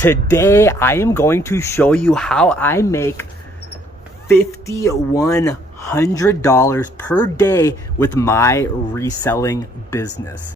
Today, I am going to show you how I make $5,100 per day with my reselling business.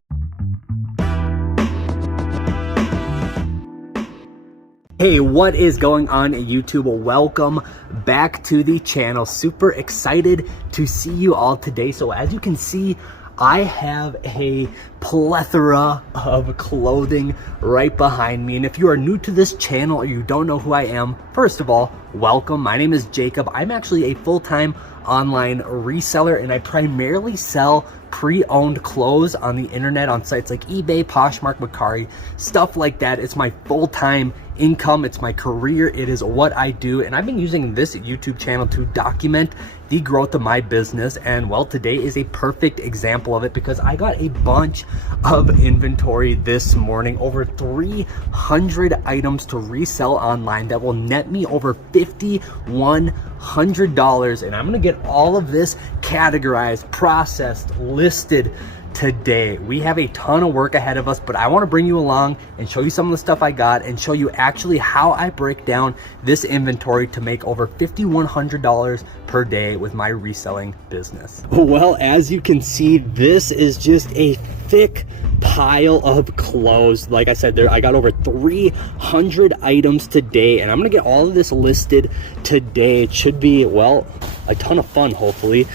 Hey, what is going on YouTube? Welcome back to the channel. Super excited to see you all today. So as you can see, I have a plethora of clothing right behind me. And if you are new to this channel or you don't know who I am, first of all, welcome. My name is Jacob. I'm actually a full-time online reseller, and I primarily sell pre-owned clothes on the internet on sites like eBay, Poshmark, Mecari, stuff like that. It's my full-time income. It's my career. It is what I do. And I've been using this YouTube channel to document the growth of my business. And well, today is a perfect example of it because I got a bunch of inventory this morning, over 300 items to resell online that will net me over $5,100. And I'm going to get all of this categorized, processed, listed today. We have a ton of work ahead of us, but I want to bring you along and show you some of the stuff I got and show you actually how I break down this inventory to make over $5,100 per day with my reselling business. Well, as you can see, this is just a thick pile of clothes. Like I said, I got over 300 items today, and I'm gonna get all of this listed today. It should be, well, a ton of fun, hopefully.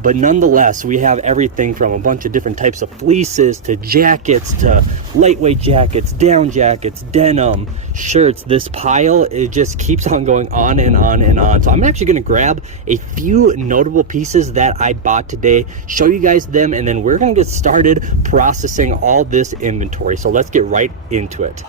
But nonetheless, we have everything from a bunch of different types of fleeces to jackets to lightweight jackets, down jackets, denim, shirts. This pile, it just keeps on going on and on and on. So I'm actually going to grab a few notable pieces that I bought today, show you guys them, and then we're going to get started processing all this inventory. So let's get right into it.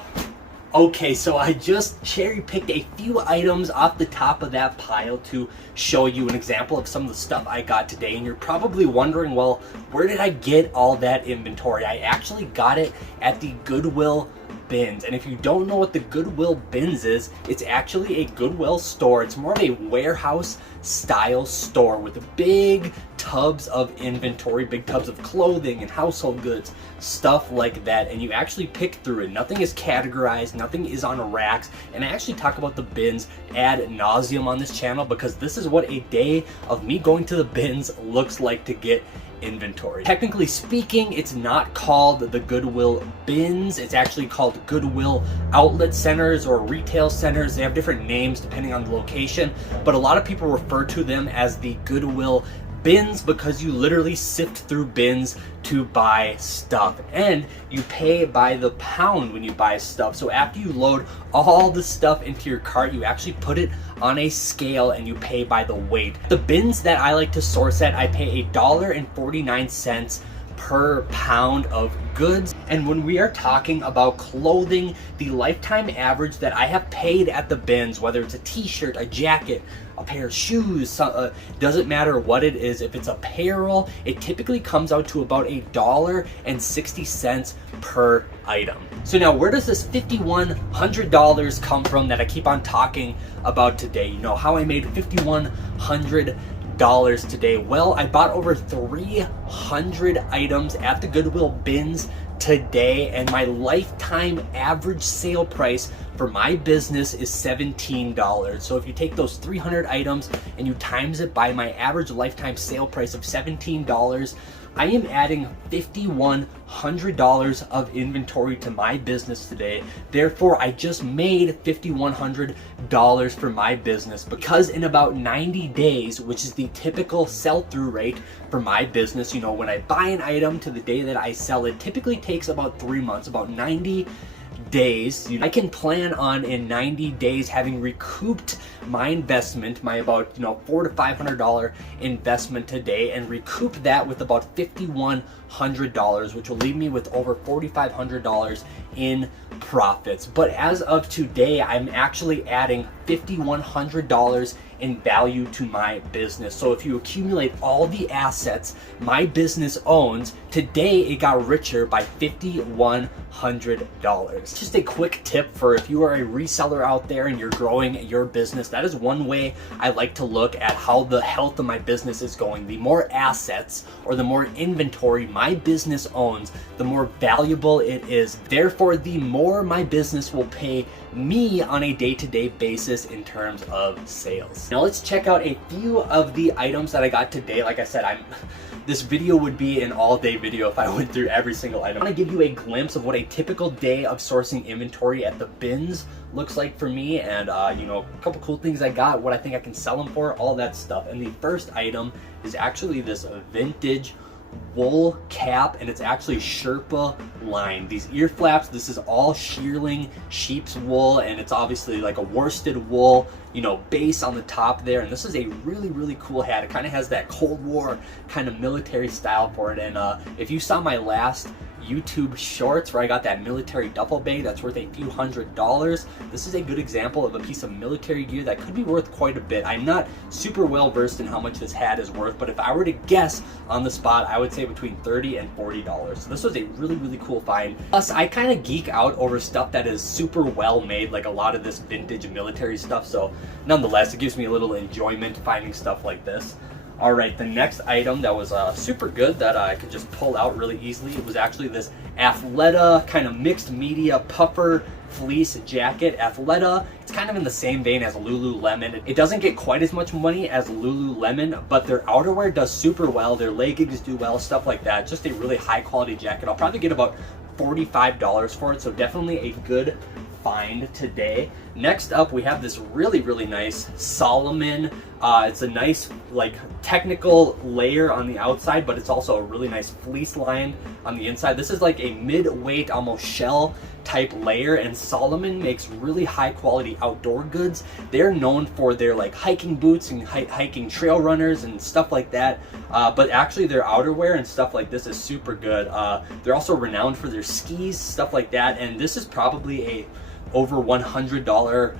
Okay, so I just cherry picked a few items off the top of that pile to show you an example of some of the stuff I got today. And you're probably wondering, well, where did I get all that inventory? I actually got it at the Goodwill bins. And if you don't know what the Goodwill bins is, it's actually a Goodwill store. It's more of a warehouse style store with big tubs of inventory, big tubs of clothing and household goods, stuff like that. And you actually pick through it. Nothing is categorized, nothing is on racks. And I actually talk about the bins ad nauseum on this channel because this is what a day of me going to the bins looks like to get inventory. Technically speaking, it's not called the Goodwill bins. It's actually called Goodwill outlet centers or retail centers. They have different names depending on the location, but a lot of people refer to them as the Goodwill bins because you literally sift through bins to buy stuff, and you pay by the pound when you buy stuff. So after you load all the stuff into your cart, you actually put it on a scale and you pay by the weight. The bins that I like to source at, I pay $1.49 per pound of goods. And when we are talking about clothing, the lifetime average that I have paid at the bins, whether it's a t-shirt, a jacket, a pair of shoes, doesn't matter what it is. If it's apparel, it typically comes out to about $1.60 per item. So now where does this $5,100 come from that I keep on talking about today? You know how I made $5,100 today? Well, I bought over 300 items at the Goodwill bins today, and my lifetime average sale price for my business is $17. So if you take those 300 items and you times it by my average lifetime sale price of $17, I am adding $5,100 of inventory to my business today. Therefore, I just made $5,100 for my business because in about 90 days, which is the typical sell-through rate for my business, you know, when I buy an item to the day that I sell it, typically takes about 3 months, about 90 days. I can plan on in 90 days having recouped my investment, my about $400 to $500 investment today, and recoup that with about $5,100, which will leave me with over $4,500 in profits. But as of today, I'm actually adding $5,100 in value to my business. So if you accumulate all the assets my business owns, today it got richer by $5,100. Just a quick tip for if you are a reseller out there and you're growing your business, that is one way I like to look at how the health of my business is going. The more assets or the more inventory my business owns, the more valuable it is. Therefore, the more my business will pay me on a day-to-day basis in terms of sales. Now let's check out a few of the items that I got today. Like I said, this video would be an all-day video if I went through every single item. I want to give you a glimpse of what a typical day of sourcing inventory at the bins looks like for me, and you know, a couple cool things I got, what I think I can sell them for, all that stuff. And the first item is actually this vintage wool cap, and it's actually Sherpa lined. These ear flaps, this is all shearling sheep's wool, and it's obviously like a worsted wool, you know, base on the top there. And this is a really cool hat. It kind of has that Cold War kind of military style for it. And if you saw my last YouTube shorts where I got that military duffel bag that's worth a few $100s, this is a good example of a piece of military gear that could be worth quite a bit. I'm not super well versed in how much this hat is worth, but if I were to guess on the spot, I would say between $30 and $40. So this was a really cool find. Plus, I kind of geek out over stuff that is super well made, like a lot of this vintage military stuff. So nonetheless, it gives me a little enjoyment finding stuff like this. All right, the next item that was super good that I could just pull out really easily, it was actually this Athleta kind of mixed media puffer fleece jacket. Athleta, it's kind of in the same vein as Lululemon. It doesn't get quite as much money as Lululemon, but their outerwear does super well. Their leggings do well, stuff like that. Just a really high quality jacket. I'll probably get about $45 for it, so definitely a good find today. Next up, we have this really nice Solomon. It's a nice like technical layer on the outside, but it's also a really nice fleece line on the inside. This is like a mid-weight, almost shell type layer, and Solomon makes really high quality outdoor goods. They're known for their like hiking boots and hiking trail runners and stuff like that, but actually their outerwear and stuff like this is super good. They're also renowned for their skis, stuff like that, and this is probably a over $100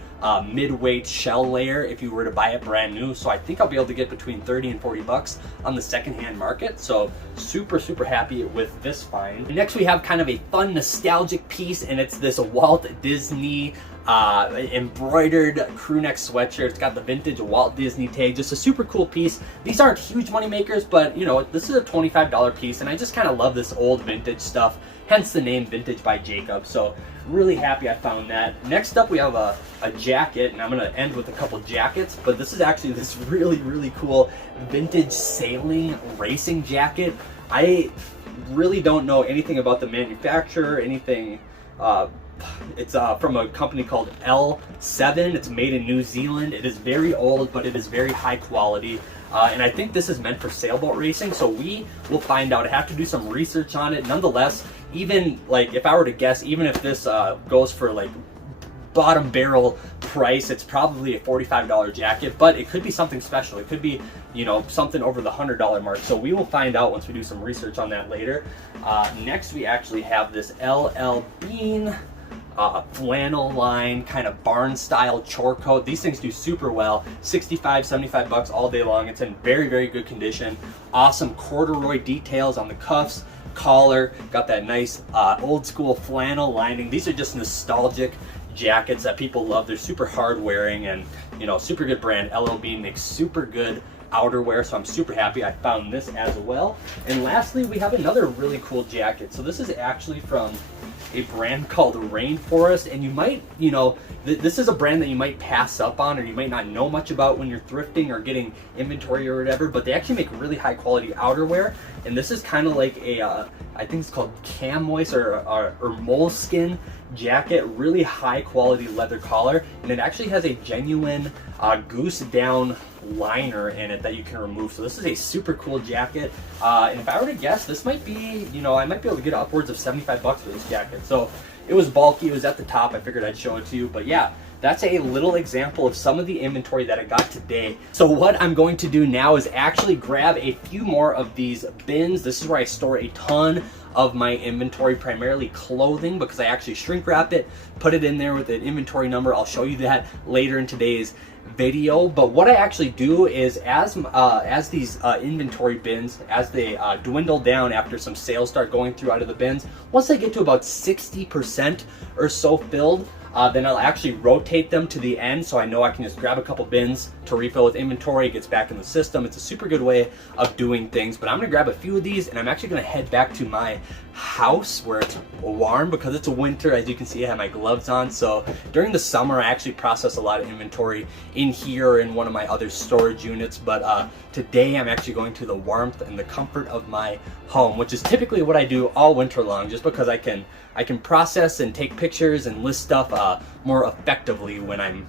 mid-weight shell layer if you were to buy it brand new. So I think I'll be able to get between 30 and 40 bucks on the secondhand market. So super happy with this find. Next, we have kind of a fun nostalgic piece, and it's this Walt Disney embroidered crew neck sweatshirt. It's got the vintage Walt Disney tag. Just a super cool piece. These aren't huge money makers, but you know, this is a $25 piece, and I just kind of love this old vintage stuff, hence the name Vintage by Jacob. So really happy I found that. Next up, we have a jacket, and I'm going to end with a couple jackets, but this is actually this really cool vintage sailing racing jacket. I really don't know anything about the manufacturer, anything. It's from a company called L7. It's made in New Zealand. It is very old, but it is very high quality. And I think this is meant for sailboat racing, so we will find out. I have to do some research on it. Nonetheless, even like if I were to guess, even if this goes for like bottom barrel price, it's probably a $45 jacket, but it could be something special. It could be, you know, something over the $100 mark. So we will find out once we do some research on that later. Next, we actually have this LL Bean flannel line kind of barn style chore coat. These things do super well. 65, 75 bucks all day long. It's in very good condition. Awesome corduroy details on the cuffs, collar, got that nice old school flannel lining. These are just nostalgic jackets that people love. They're super hard wearing, and you know, super good brand. LL Bean makes super good outerwear, so I'm super happy I found this as well. And lastly, we have another really cool jacket. So this is actually from a brand called Rainforest, and you might, you know, this is a brand that you might pass up on, or you might not know much about when you're thrifting or getting inventory or whatever, but they actually make really high quality outerwear. And this is kind of like a I think it's called camoise or moleskin jacket, really high quality leather collar, and it actually has a genuine goose down liner in it that you can remove. So this is a super cool jacket, and if I were to guess, this might be, you know, I might be able to get upwards of 75 bucks for this jacket. So it was bulky, it was at the top, I figured I'd show it to you. But yeah, that's a little example of some of the inventory that I got today. So what I'm going to do now is actually grab a few more of these bins. This is where I store a ton of my inventory, primarily clothing, because I actually shrink wrap it, put it in there with an inventory number. I'll show you that later in today's video. But what I actually do is as these inventory bins, as they dwindle down after some sales start going through out of the bins, once they get to about 60% or so filled, then I'll actually rotate them to the end, so I know I can just grab a couple bins to refill with inventory. It gets back in the system. It's a super good way of doing things. But I'm gonna grab a few of these, and I'm actually gonna head back to my house where it's warm because it's a winter. As you can see, I have my gloves on. So during the summer, I actually process a lot of inventory in here or in one of my other storage units. But today I'm actually going to the warmth and the comfort of my home, which is typically what I do all winter long, just because I can process and take pictures and list stuff more effectively when I'm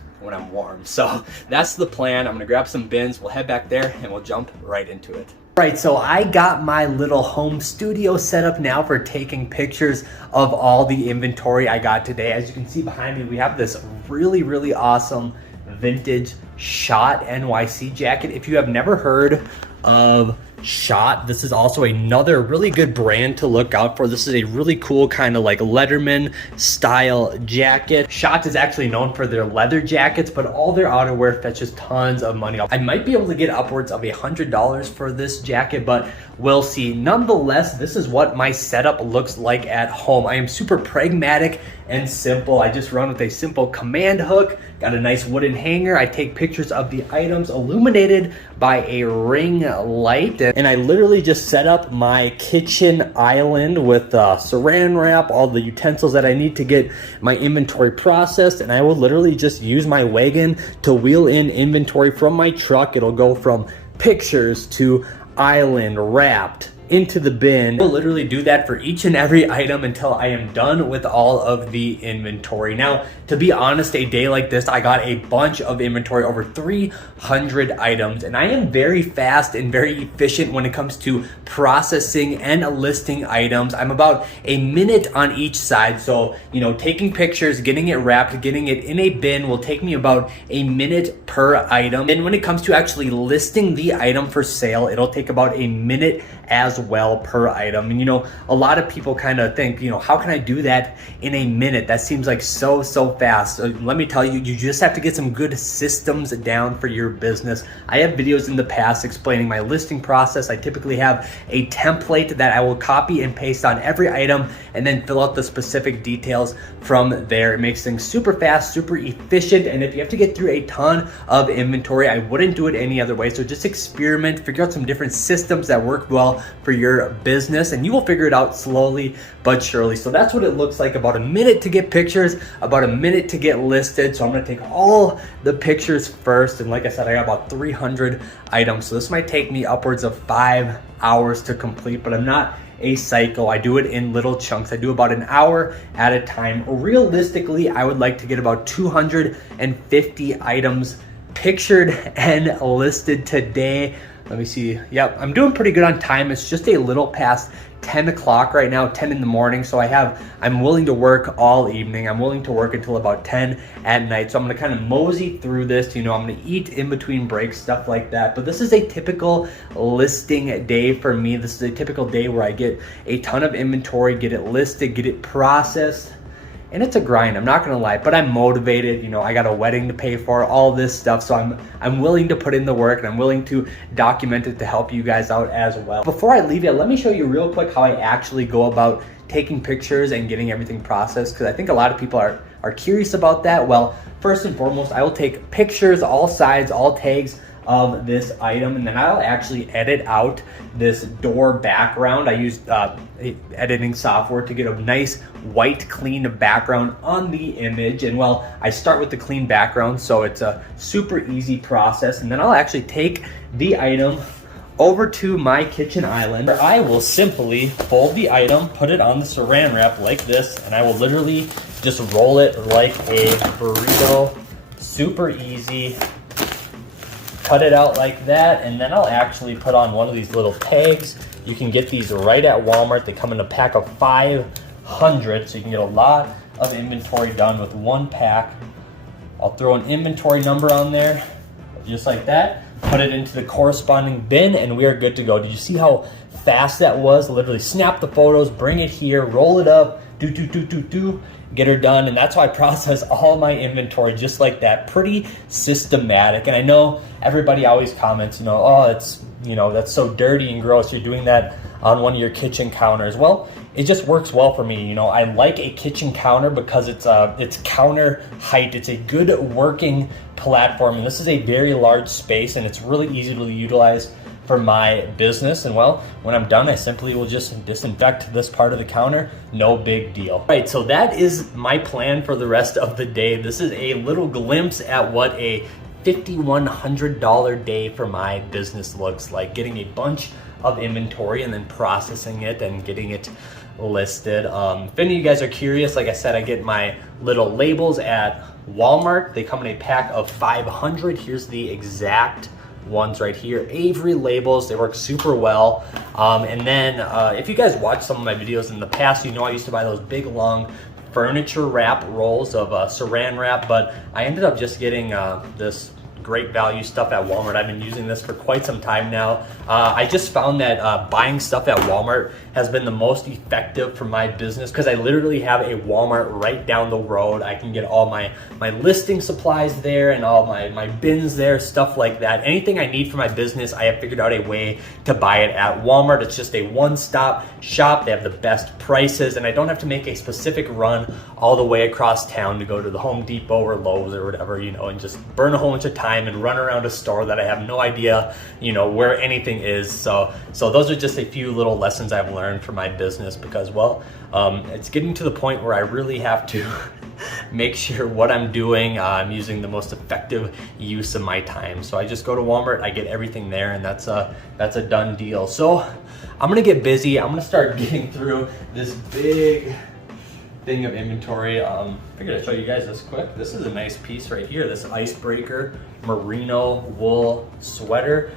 warm. So that's the plan. I'm gonna grab some bins, we'll head back there, and we'll jump right into it. Right, so I got my little home studio set up now for taking pictures of all the inventory I got today. As you can see behind me, we have this really awesome vintage Shot NYC jacket. If you have never heard of Shot, this is also another really good brand to look out for. This is a really cool kind of like Letterman style jacket. Shot is actually known for their leather jackets, but all their outerwear fetches tons of money. I might be able to get upwards of $100 for this jacket, but we'll see. Nonetheless, this is what my setup looks like at home. I am super pragmatic and simple. I just run with a simple command hook, got a nice wooden hanger. I take pictures of the items illuminated by a ring light, and I literally just set up my kitchen island with saran wrap, all the utensils that I need to get my inventory processed, and I will literally just use my wagon to wheel in inventory from my truck. It'll go from pictures to island wrapped into the bin. I'll literally do that for each and every item until I am done with all of the inventory. Now, to be honest, a day like this, I got a bunch of inventory, over 300 items, and I am very fast and very efficient when it comes to processing and listing items. I'm about a minute on each side. So, you know, taking pictures, getting it wrapped, getting it in a bin will take me about a minute per item. And when it comes to actually listing the item for sale, it'll take about a minute as well per item. And you know, a lot of people kind of think, you know, how can I do that in a minute? That seems like so fast. Let me tell you, you just have to get some good systems down for your business. I have videos in the past explaining my listing process. I typically have a template that I will copy and paste on every item and then fill out the specific details from there. It makes things super fast, super efficient. And if you have to get through a ton of inventory, I wouldn't do it any other way. So just experiment, figure out some different systems that work well for your business, and you will figure it out slowly but surely. So that's what it looks like. About a minute to get pictures, about a minute to get listed. So I'm going to take all the pictures first, and like I said, I got about 300 items, so this might take me upwards of 5 hours to complete, but I'm not a psycho. I do it in little chunks. I do about an hour at a time. Realistically, I would like to get about 250 items pictured and listed today. Let me see. Yep, I'm doing pretty good on time. It's just a little past 10 o'clock right now, 10 in the morning. So I'm willing to work all evening. I'm willing to work until about 10 at night. So I'm gonna kind of mosey through this. You know, I'm gonna eat in between breaks, stuff like that. But this is a typical listing day for me. This is a typical day where I get a ton of inventory, get it listed, get it processed. And it's a grind, I'm not gonna lie, but I'm motivated. You know, I got a wedding to pay for, all this stuff. So I'm willing to put in the work, and I'm willing to document it to help you guys out as well. Before I leave you, let me show you real quick how I actually go about taking pictures and getting everything processed, because I think a lot of people are curious about that. Well, first and foremost, I will take pictures, all sides, all tags of this item, and then I'll actually edit out this door background. I use editing software to get a nice white clean background on the image. And well, I start with the clean background, so it's a super easy process. And then I'll actually take the item over to my kitchen island, where I will simply fold the item, put it on the saran wrap like this, and I will literally just roll it like a burrito. Super easy. Cut it out like that, and then I'll actually put on one of these little tags. You can get these right at Walmart. They come in a pack of 500, so you can get a lot of inventory done with one pack. I'll throw an inventory number on there, just like that. put it into the corresponding bin, and we are good to go. Did you see how fast that was? Literally snap the photos, bring it here, roll it up, get her done. And that's how I process all my inventory, just like that, pretty systematic. And I know everybody always comments, oh, it's, that's so dirty and gross, you're doing that on one of your kitchen counters. Well, it just works well for me. I like a kitchen counter because it's counter height. It's a good working platform, and this is a very large space, and it's really easy to utilize for my business. And well, when I'm done, I simply will just disinfect this part of the counter. No big deal. All right, so that is my plan for the rest of the day. This is a little glimpse at what a $5,100 day for my business looks like. Getting a bunch of inventory and then processing it and getting it listed. If any of you guys are curious, like I said, I get my little labels at Walmart. They come in a pack of 500. Here's the exact ones right here. Avery labels, they work super well. And then if you guys watch some of my videos in the past, I used to buy those big long furniture wrap rolls of saran wrap, but I ended up just getting this great value stuff at Walmart. I've been using this for quite some time now. I just found that buying stuff at Walmart has been the most effective for my business because I literally have a Walmart right down the road. I can get all my listing supplies there and all my bins there, stuff like that. Anything I need for my business, I have figured out a way to buy it at Walmart. It's just a one-stop shop. They have the best prices, and I don't have to make a specific run all the way across town to go to the Home Depot or Lowe's or whatever, and just burn a whole bunch of time and run around a store that I have no idea, where anything is. So those are just a few little lessons I've learned for my business because, well, it's getting to the point where I really have to make sure what I'm doing, I'm using the most effective use of my time. So I just go to Walmart, I get everything there, and that's a done deal. So I'm gonna get busy. I'm gonna start getting through this big thing of inventory. Figured I'd show you guys this quick. This is a nice piece right here, this icebreaker merino wool sweater.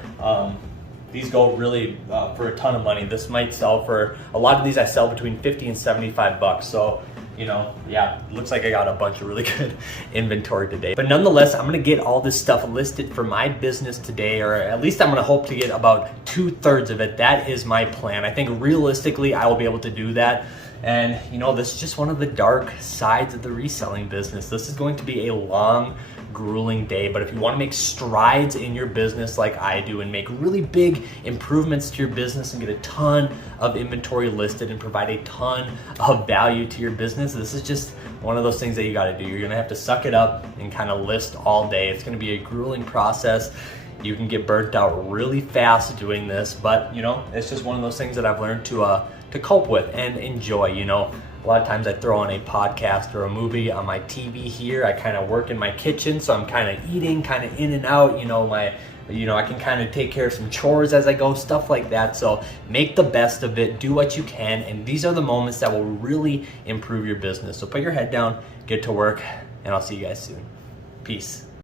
These go really for a ton of money. This might sell for, a lot of these I sell between 50 and 75 bucks. So, yeah, looks like I got a bunch of really good inventory today. But nonetheless, I'm gonna get all this stuff listed for my business today, or at least I'm gonna hope to get about 2/3 of it. That is my plan. I think realistically, I will be able to do that. And this is just one of the dark sides of the reselling business. This is going to be a long, grueling day, but if you want to make strides in your business like I do and make really big improvements to your business and get a ton of inventory listed and provide a ton of value to your business, this is just one of those things that you got to do. You're going to have to suck it up and kind of list all day. It's going to be a grueling process. You can get burnt out really fast doing this, but it's just one of those things that I've learned to cope with and enjoy. A lot of times I throw on a podcast or a movie on my TV here. I kind of work in my kitchen, so I'm kind of eating kind of in and out. I can kind of take care of some chores as I go, stuff like that. So make the best of it, do what you can, and these are the moments that will really improve your business. So put your head down, get to work, and I'll see you guys soon. Peace.